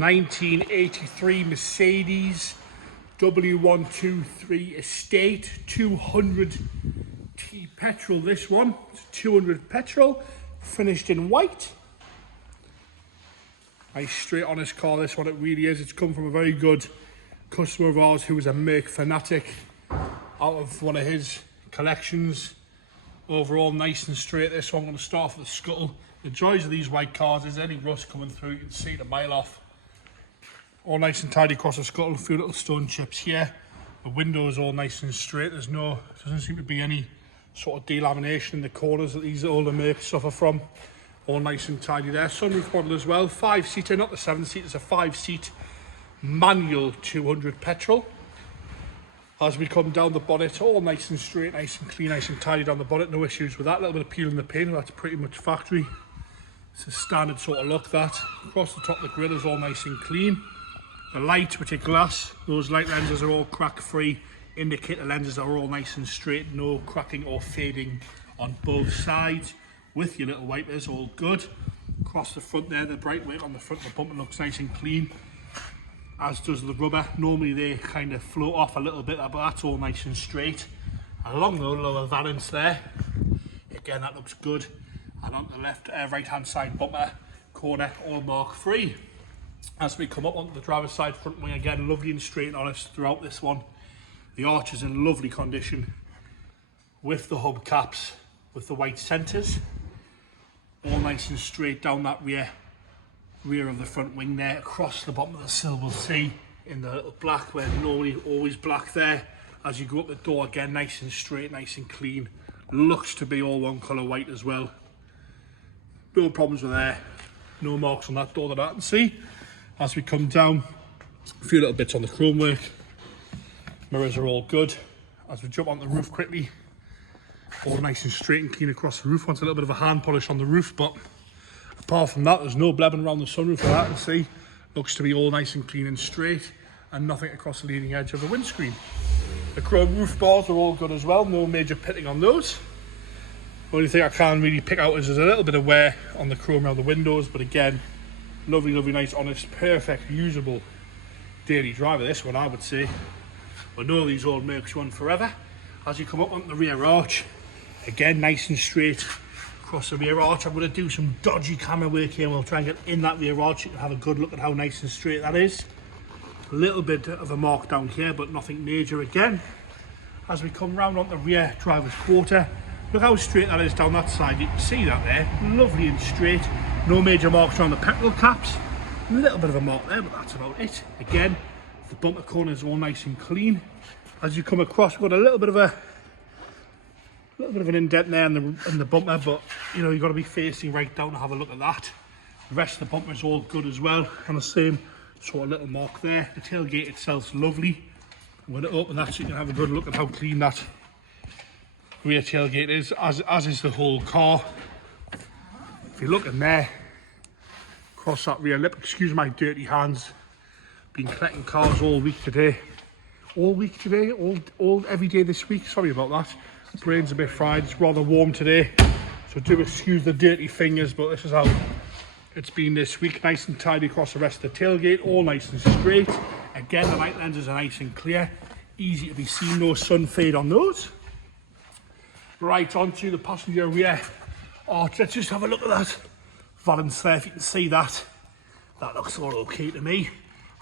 1983 Mercedes W123 Estate 200T petrol. This one, it's 200 petrol, finished in white. Nice straight honest car, this one, it really is. It's come from a very good customer of ours who was a Merc fanatic out of one of his collections. Overall nice and straight. This one, I'm going to start off with the scuttle. The joys of these white cars is any rust coming through, you can see it a mile off. All nice and tidy across the scuttle, a few little stone chips here. The windows all nice and straight. Doesn't seem to be any sort of delamination in the corners that these older Mercs suffer from. All nice and tidy there. Sunroof model as well, 5-seater, not the 7-seat, it's a 5-seat manual 200 petrol. As we come down the bonnet, all nice and straight, nice and clean, nice and tidy down the bonnet, no issues with that. A little bit of peel in the paint, that's pretty much factory. It's a standard sort of look, that. Across the top of the grille is all nice and clean. The light, which are glass, those light lenses are all crack free. Indicator lenses are all nice and straight, no cracking or fading on both sides. With your little wipers, all good. Across the front there, the bright weight on the front of the bumper looks nice and clean, as does the rubber. Normally they kind of float off a little bit, but that's all nice and straight. Along the lower valance there, again that looks good. And on the left, right hand side bumper corner, all mark free. As we come up onto the driver's side front wing, again lovely and straight and honest throughout this one. The arch is in lovely condition with the hubcaps, with the white centres. All nice and straight down that rear of the front wing there. Across the bottom of the sill we'll see in the little black, where normally always black there. As you go up the door, again nice and straight, nice and clean. Looks to be all one colour white as well. No problems with there. No marks on that door that I can see. As we come down, a few little bits on the chrome work. Mirrors are all good. As we jump on the roof quickly, all nice and straight and clean across the roof. Wants a little bit of a hand polish on the roof, but apart from that, there's no blebbing around the sunroof that I can see. Looks to be all nice and clean and straight, and nothing across the leading edge of the windscreen. The chrome roof bars are all good as well, no major pitting on those. The only thing I can really pick out is there's a little bit of wear on the chrome around the windows, but again, lovely, lovely, nice, honest, perfect, usable daily driver, this one I would say. But none of these old Mercs run forever. As you come up on the rear arch, again nice and straight across the rear arch. I'm going to do some dodgy camera work here and we'll try and get in that rear arch. You can have a good look at how nice and straight that is. A little bit of a mark down here, but nothing major again. As we come round on the rear driver's quarter, look how straight that is down that side. You can see that there, lovely and straight. No major marks around the petrol caps. A little bit of a mark there, but that's about it. Again, the bumper corner is all nice and clean. As you come across, we've got a little bit of an indent there in the bumper, but you know, you've got to be facing right down to have a look at that. The rest of the bumper is all good as well, and the same sort of little mark there. The tailgate itself's lovely. I'm going to open that so you can have a good look at how clean that rear tailgate is, as is the whole car. If you look in there, across that rear lip, excuse my dirty hands, been collecting cars all week today. Every day this week, sorry about that. Brain's a bit fried, it's rather warm today, so do excuse the dirty fingers, but this is how it's been this week. Nice and tidy across the rest of the tailgate, all nice and straight. Again, the light lenses are nice and clear, easy to be seen, no sun fade on those. Right, onto the passenger rear arch. Let's just have a look at that valance there. If you can see that, that looks all okay to me.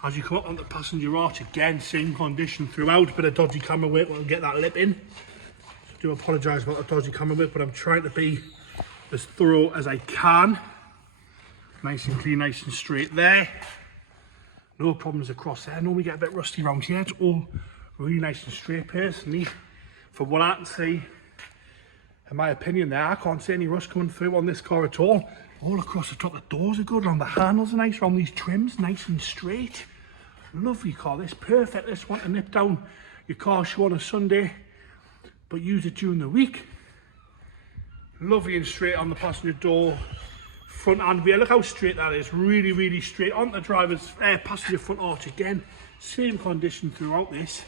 As you come up on the passenger arch, again, same condition throughout. Bit of dodgy camera work, we'll get that lip in. So I do apologise about the dodgy camera work, but I'm trying to be as thorough as I can. Nice and clean, nice and straight there. No problems across there. Normally get a bit rusty around here. It's all really nice and straight personally. From what I can see, in my opinion there, I can't see any rust coming through on this car at all. All across the top, the doors are good, around the handles are nice, around these trims, nice and straight. Lovely car, this perfect. This one to nip down your car show on a Sunday, but use it during the week. Lovely and straight on the passenger door, front and rear. Look how straight that is, really, really straight. On the driver's passenger front arch again, same condition throughout this.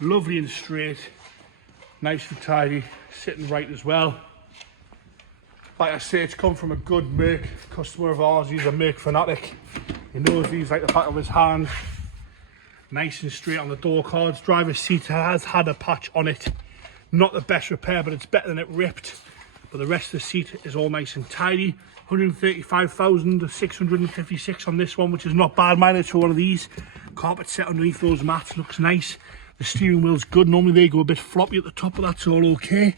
Lovely and straight, nice and tidy, sitting right as well. Like I say, it's come from a good Merc customer of ours. He's a Merc fanatic. He knows these like the back of his hand. Nice and straight on the door cards. Driver's seat has had a patch on it. Not the best repair, but it's better than it ripped. But the rest of the seat is all nice and tidy. 135,656 on this one, which is not bad mileage for one of these. Carpet set underneath those mats looks nice. The steering wheel's good. Normally they go a bit floppy at the top, but that's all okay.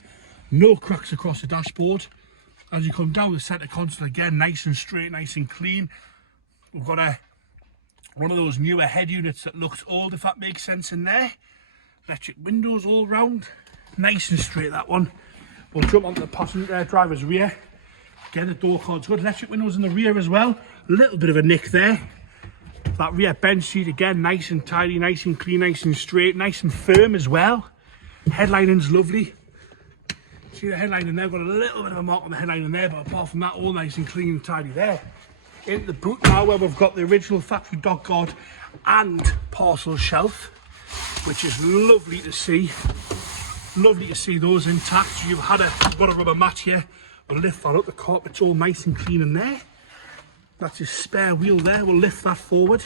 No cracks across the dashboard. As you come down the centre console again, nice and straight, nice and clean. We've got one of those newer head units that looks old, if that makes sense, in there. Electric windows all round. Nice and straight, that one. We'll jump onto the passenger driver's rear. Again, the door card's good. Electric windows in the rear as well. A little bit of a nick there. That rear bench seat, again, nice and tidy, nice and clean, nice and straight, nice and firm as well. Headlining's lovely. See the headline in there, got a little bit of a mark on the headline in there, but apart from that, all nice and clean and tidy there. Into the boot now, where we've got the original factory dock guard and parcel shelf, which is lovely to see. Lovely to see those intact. So you've got a rubber mat here. We'll lift that up, the carpet's all nice and clean in there. That's his spare wheel there, we'll lift that forward.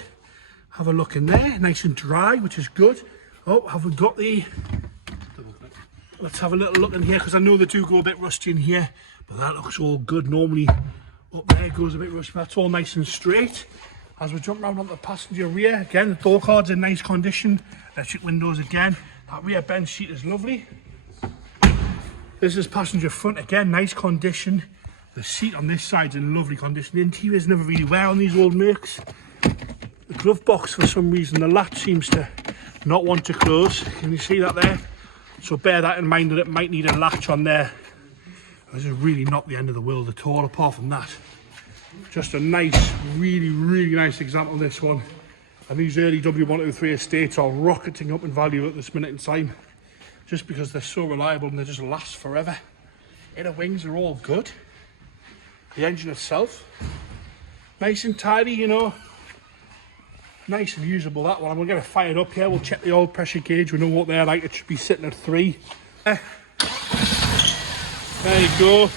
Have a look in there, nice and dry, which is good. Oh, have we got the... Let's have a little look in here, because I know they do go a bit rusty in here, but that looks all good. Normally up there it goes a bit rusty, but that's all nice and straight. As we jump around onto the passenger rear, again, the door card's in nice condition. Electric windows again. That rear bench seat is lovely. This is passenger front, again, nice condition. The seat on this side's in lovely condition. The interior's never really wear on these old Mercs. The glove box, for some reason, the latch seems to not want to close. Can you see that there? So bear that in mind, that it might need a latch on there. This is really not the end of the world at all, apart from that. Just a nice, really, really nice example, this one. And these early W123 estates are rocketing up in value at this minute in time, just because they're so reliable and they just last forever. Inner wings are all good. The engine itself, nice and tidy, you know. Nice and usable, that one. I'm going to get it fired up here. We'll check the oil pressure gauge. We know what they're like. It should be sitting at 3. There you go.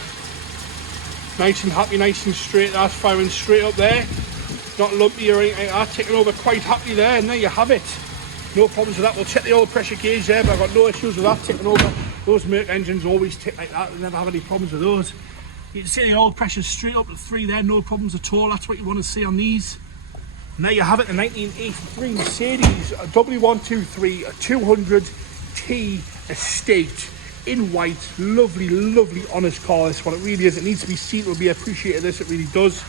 Nice and happy, nice and straight. That's firing straight up there. Not lumpy or anything like that. Taking over quite happy there, and there you have it. No problems with that. We'll check the oil pressure gauge there, but I've got no issues with that taking over. Those Merc engines always tick like that. We never have any problems with those. You can see the oil pressure's straight up to 3 there. No problems at all. That's what you want to see on these. And there you have it, the 1983 Mercedes W123 200T Estate in white. Lovely, lovely, honest car, this one. It really is. It needs to be seen. It will be appreciated, this. It really does.